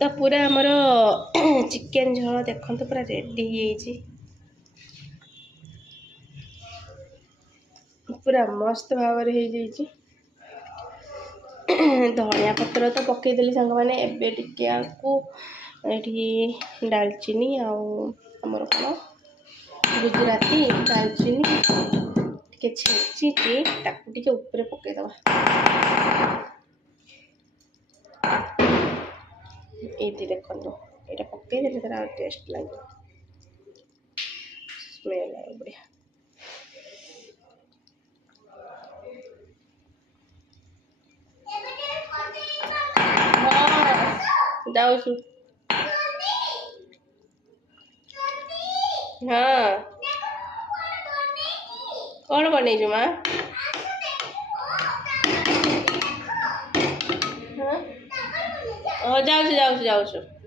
तो पूरा आमर चिकेन झोल देखो पूरा रेडी पूरा मस्त भाव धनिया पत्र तो पकईदेली सांग मैंने एबे टिके डालचीनी आमर कौन गुजराती दालचीनी टिके छेची ताकू ऊपर पकईदबा ये देखो ये पकईदे तर टेस्ट लगे स्मेल आए बढ़िया जाऊँ हाँ कौन बनईजु माँ हाँ जाऊँ